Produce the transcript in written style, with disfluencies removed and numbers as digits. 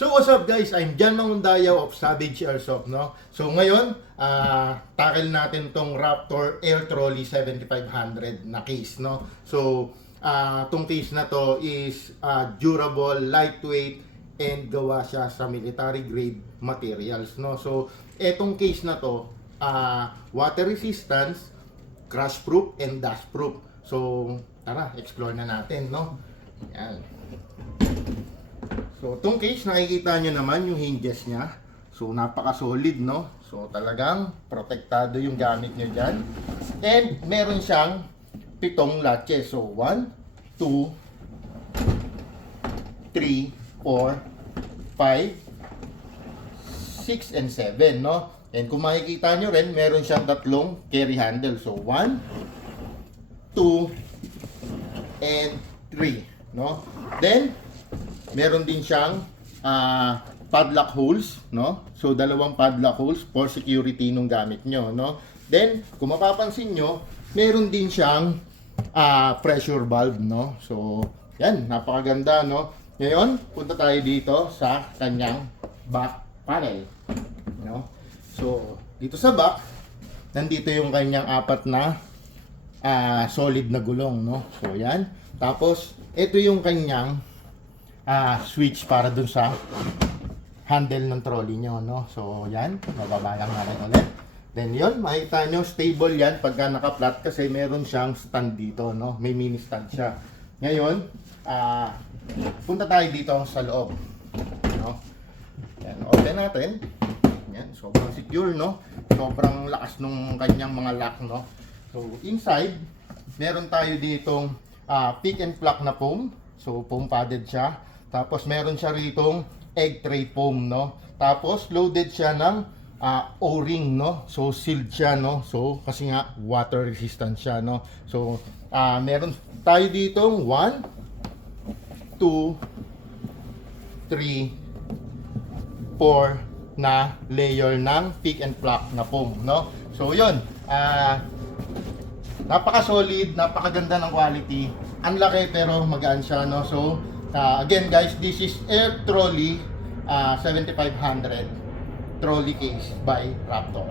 So what's up guys, I'm Jan Mangundayaw of Savage Airsoft, no? So ngayon, tackle natin tong Raptor Air Trolley 7500 na case, no? So tong case na to is durable, lightweight, and gawa siya sa military grade materials, no? So etong case na to, water resistance, crash proof, and dust proof. So tara, explore na natin, no? Yan. So, itong case, nakikita nyo naman yung hinges niya. So, napaka-solid, no? So, talagang protektado yung gamit nyo dyan. And, meron siyang 7 latches. So, 1, 2, 3, 4, 5, 6, and 7, no? And kung makikita nyo rin, meron siyang 3 carry handle. So, 1, 2, and 3, no? Then, meron din siyang padlock holes, no? So, 2 padlock holes for security nung gamit nyo, no? Then, kung mapapansin nyo, meron din siyang pressure valve, no? So, yan, napakaganda, no? Ngayon, punta tayo dito sa kanyang back panel, no? So, dito sa back, nandito yung kanyang 4 na solid na gulong, no? So, yan. Tapos, ito yung kanyang switch para dun sa handle ng trolley nyo, no? So, yan. Bababa lang natin ulit. Then, yun. Makita nyo, stable yan pagka naka-flat kasi meron siyang stand dito, no? May mini stand siya. Ngayon, punta tayo dito sa loob, no? Yan. Open natin. Yan. Sobrang secure, no? Sobrang lakas nung kanyang mga lock, no? So, inside, meron tayo ditong pick and pluck na foam. So, foam padded siya. Tapos meron siya ritong egg tray foam, no? Tapos loaded siya ng O-ring, no? So sealed siya, no? So kasi nga water resistant siya, no? So meron tayo ditong 1, 2, 3, 4 na layer ng pick and pluck na foam, no? So yun, napaka-solid, napakaganda ng quality. Ang laki pero magaan siya, no? So again guys, this is Air Trolley 7500 trolley case by Raptor.